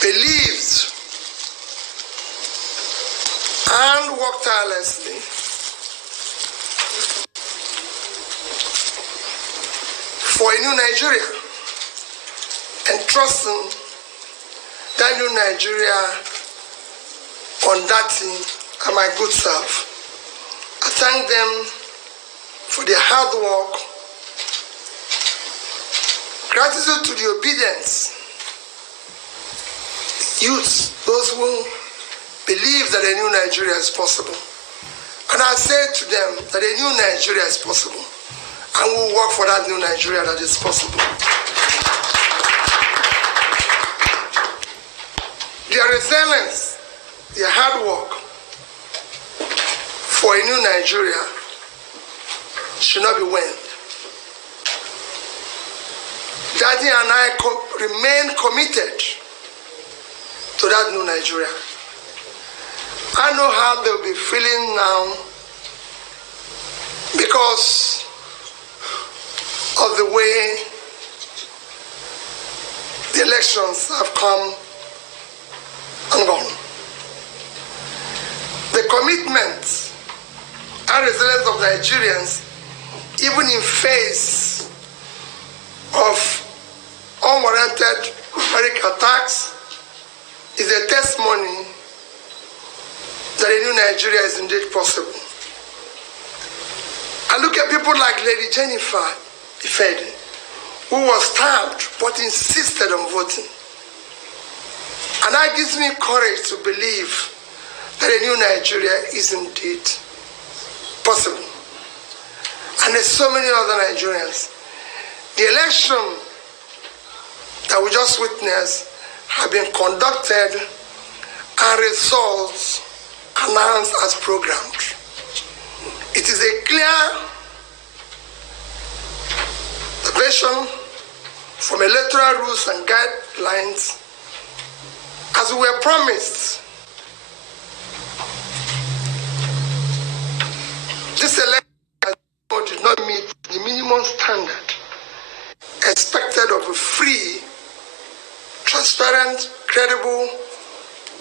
believed and worked tirelessly for a new Nigeria, and trusting that new Nigeria on Dati and my good self. I thank them for their hard work, gratitude to the obedience youths, those who believe that a new Nigeria is possible. And I say to them that a new Nigeria is possible, and we'll work for that new Nigeria that is possible. Their resilience, their hard work for a new Nigeria should not be waned. Daddy and I remain committed to that new Nigeria. I know how they'll be feeling now because of the way the elections have come and gone. The commitment and resilience of Nigerians, even in face of unwarranted American attacks, is a testimony that a new Nigeria is indeed possible. I look at people like Lady Jennifer Ifedi, who was stabbed but insisted on voting. And that gives me courage to believe that a new Nigeria is indeed possible. And there's so many other Nigerians. The election that we just witnessed have been conducted and results announced as programmed. It is a clear diversion from electoral rules and guidelines as we were promised. This election did not meet the minimum standard expected of a free, transparent, credible,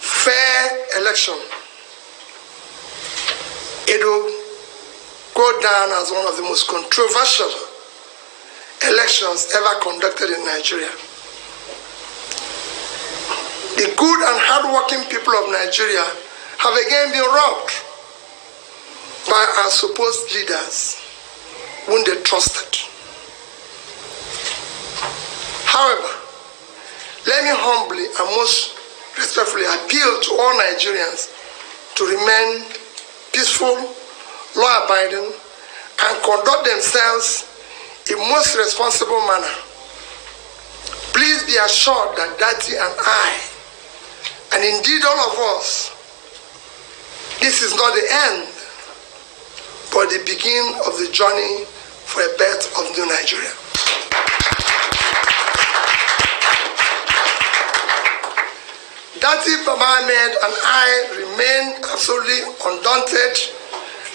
fair election. It will go down as one of the most controversial elections ever conducted in Nigeria. The good and hardworking people of Nigeria have again been robbed by our supposed leaders whom they trusted. However, let me humbly and most respectfully appeal to all Nigerians to remain peaceful, law-abiding, and conduct themselves in most responsible manner. Please be assured that Dati and I, and indeed all of us, this is not the end, but the beginning of the journey for a birth of new Nigeria. Dati, Baba Ahmed, and I remain absolutely undaunted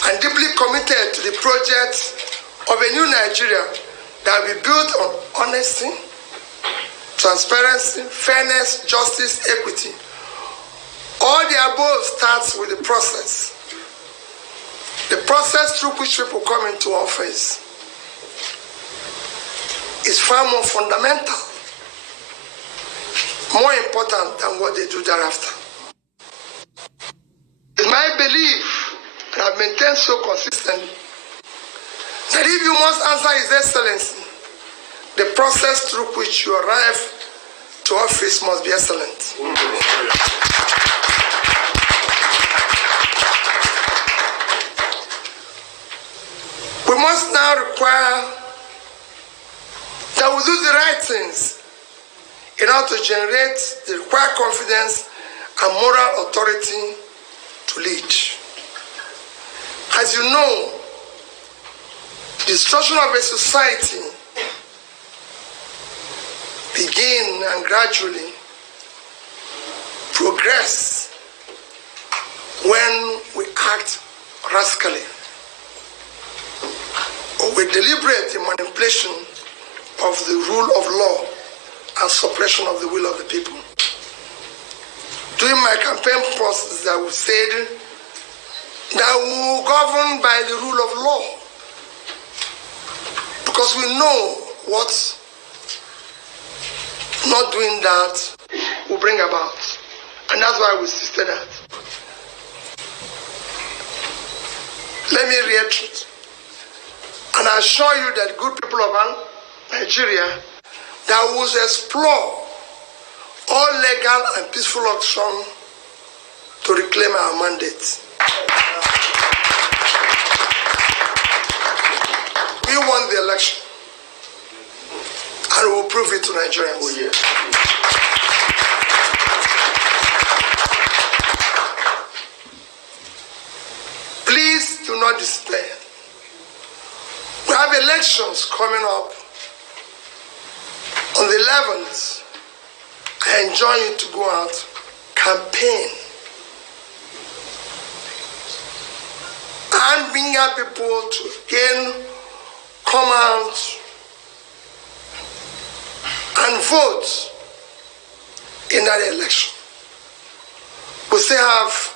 and deeply committed to the project of a new Nigeria that will be built on honesty, transparency, fairness, justice, equity. All the above starts with the process. The process through which people come into office is far more fundamental, more important than what they do thereafter. It's my belief, and I've maintained so consistently, that if you must answer His Excellency, the process through which you arrive to office must be excellent. We must now require that we do the right things in order to generate the required confidence and moral authority to lead. As you know, the destruction of a society begin and gradually progress when we act rascally or with deliberate manipulation of the rule of law and suppression of the will of the people. during my campaign process that we said that we will govern by the rule of law, because we know what not doing that will bring about, and that's why we insisted that. Let me reiterate, and I assure you that good people of Nigeria, that will explore all legal and peaceful action to reclaim our mandate. We won the election, and we will prove it to Nigerians. Oh, yeah. Please do not despair. We have elections coming up on the 11th. I enjoin you to go out, campaign, and bring out people to again come out and vote in that election. We still have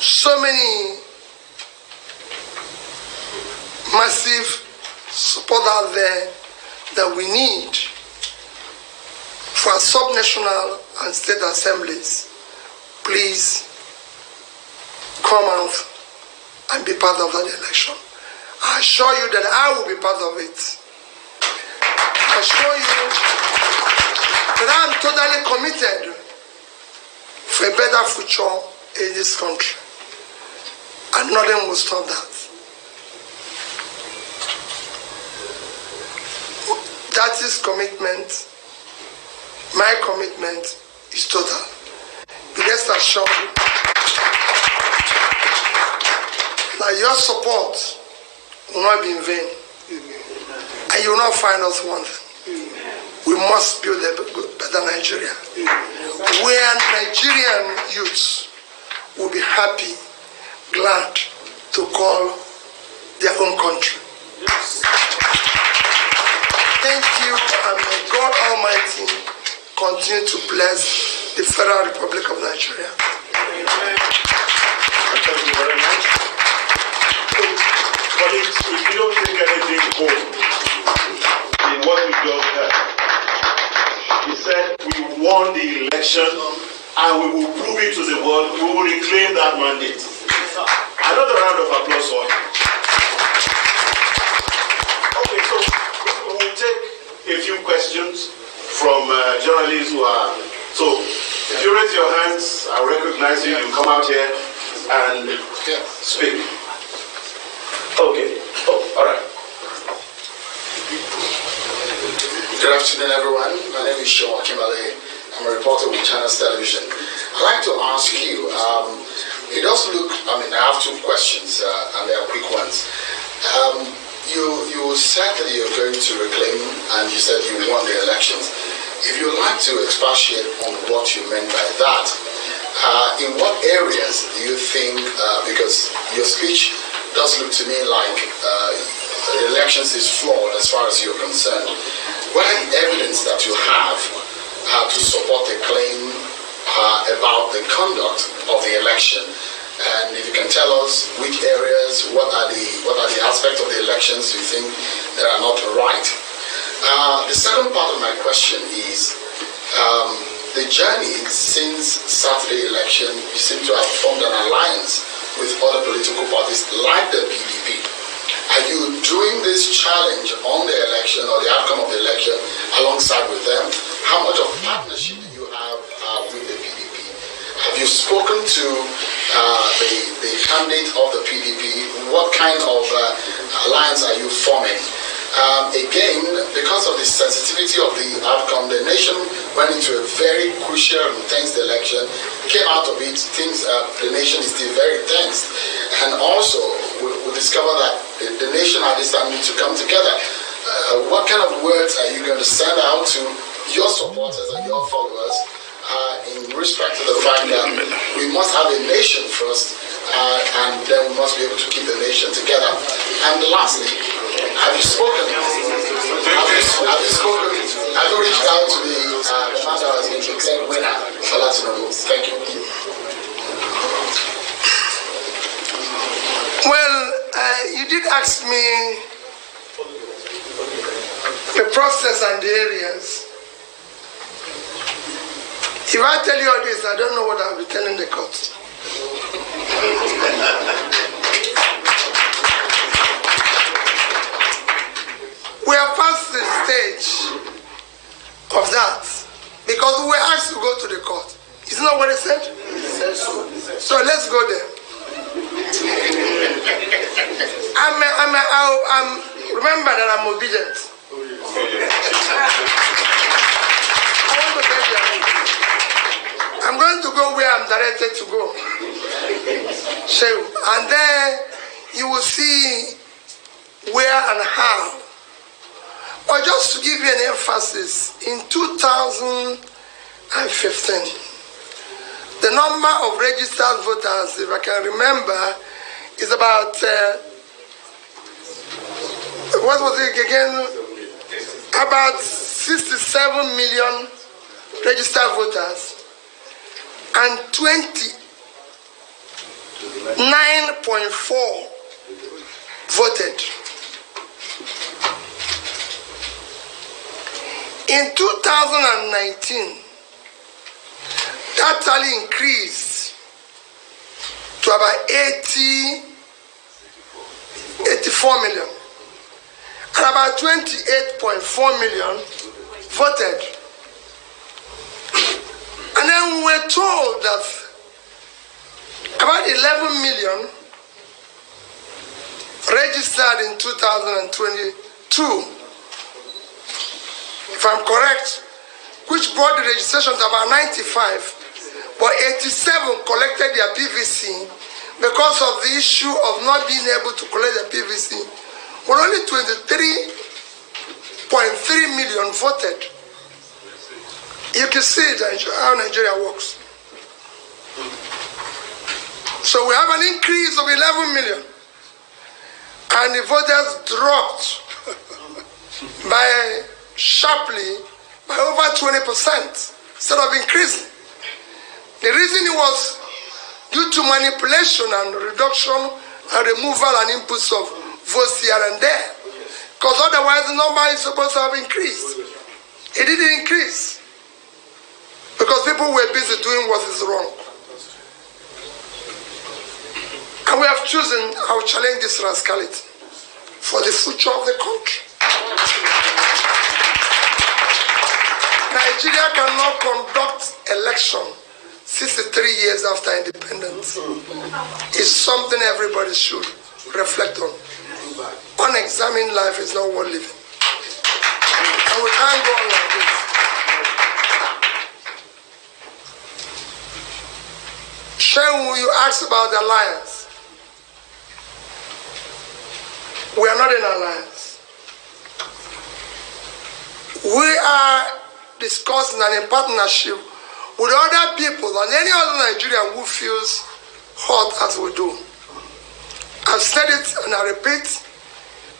so many massive support out there that we need for our subnational and state assemblies. Please come out and be part of that election. I assure you that I will be part of it. I assure you that I'm totally committed for a better future in this country, and nothing will stop that. That is commitment. My commitment is total. Be rest assured that your support will not be in vain, and you will not find us wanting. We must build a better Nigeria, where Nigerian youths will be happy, glad to call their own country. Thank you, and may God Almighty continue to bless the Federal Republic of Nigeria. Thank you very much. But if you don't take anything home in what we just heard, he said we won the election and we will prove it to the world. We will reclaim that mandate. Another round of applause for him. Okay, so we will take a few questions from journalists who are. So if you raise your hands, I'll recognize you. You come out here and speak. Okay. Oh, all right. Good afternoon, everyone. My name is Sean Kimale. I'm a reporter with Channels Television. I'd like to ask you, it does look, I have two questions, and they are quick ones. You said that you're going to reclaim, and you said you won the elections. If you'd like to expatiate on what you meant by that, in what areas do you think, because your speech does look to me like the elections is flawed as far as you're concerned, what are the evidence that you have to support the claim about the conduct of the election? And if you can tell us which areas, what are the aspects of the elections you think that are not right? The second part of my question is the journey since Saturday election. You seem to have formed an alliance with other political parties like the PDP. Are you doing this challenge on the election or the outcome of the election alongside with them? How much of partnership do you have with the PDP? Have you spoken to the candidate of the PDP? What kind of alliance are you forming? Again, because of the sensitivity of the outcome, the nation went into a very crucial and tense election. Came out of it, things, the nation is still very tense. And also, we discovered that the nation at this time needs to come together. What kind of words are you going to send out to your supporters and your followers in respect to the fact that we must have a nation first, and then we must be able to keep the nation together? And lastly, have you spoken? Have you reached out to the man that has been declared winner, Thank you. Well, you did ask me the process and the areas. If I tell you all this, I don't know what I'll be telling the court. We are past the stage of that because we were asked to go to the court. Isn't that what I said? So let's go there. Remember that I'm obedient. I want to tell you, I'm going to go where I'm directed to go. And then you will see where and how. But just to give you an emphasis, in 2015, the number of registered voters, if I can remember, is about, what was it again? About 67 million registered voters and 29.4 voted. In 2019, that tally increased to about 84 million. And about 28.4 million voted. And then we were told that about 11 million registered in 2022, if I'm correct, which brought the registration to about 95, but 87 collected their PVC because of the issue of not being able to collect their PVC. Well, only 23.3 million voted. You can see how Nigeria works. So we have an increase of 11 million, and the voters dropped sharply by over 20% instead of increasing. The reason it was due to manipulation and reduction and removal and inputs of votes here and there. Because otherwise the number is supposed to have increased. It didn't increase. Because people were busy doing what is wrong. And we have chosen, I will challenge this rascality for the future of the country. Nigeria cannot conduct election 63 years after independence. It's something everybody should reflect on. Unexamined life is not worth living. And we can't go on like this. Shehu, you asked about the alliance. We are not in alliance. We are discussing and in partnership with other people and any other Nigerian who feels hot as we do. I've said it and I repeat,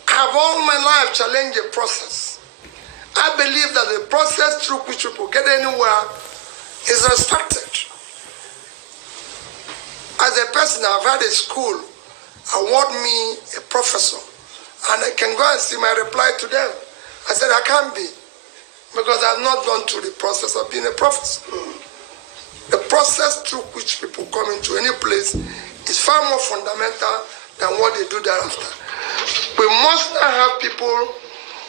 I have all my life challenged the process. I believe that the process through which people get anywhere is respected. As a person, I've had a school award me a professor, and I can go and see my reply to them. I said, I can't be, because I've not gone through the process of being a professor. The process through which people come into any place is far more fundamental than what they do thereafter. We must not have people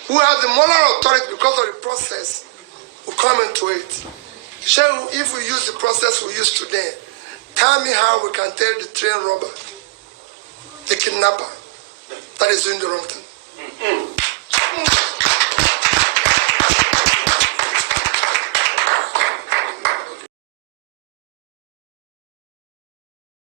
who have the moral authority because of the process who come into it. Shall, if we use the process we use today, tell me how we can tell the train robber, the kidnapper, that is doing the wrong thing.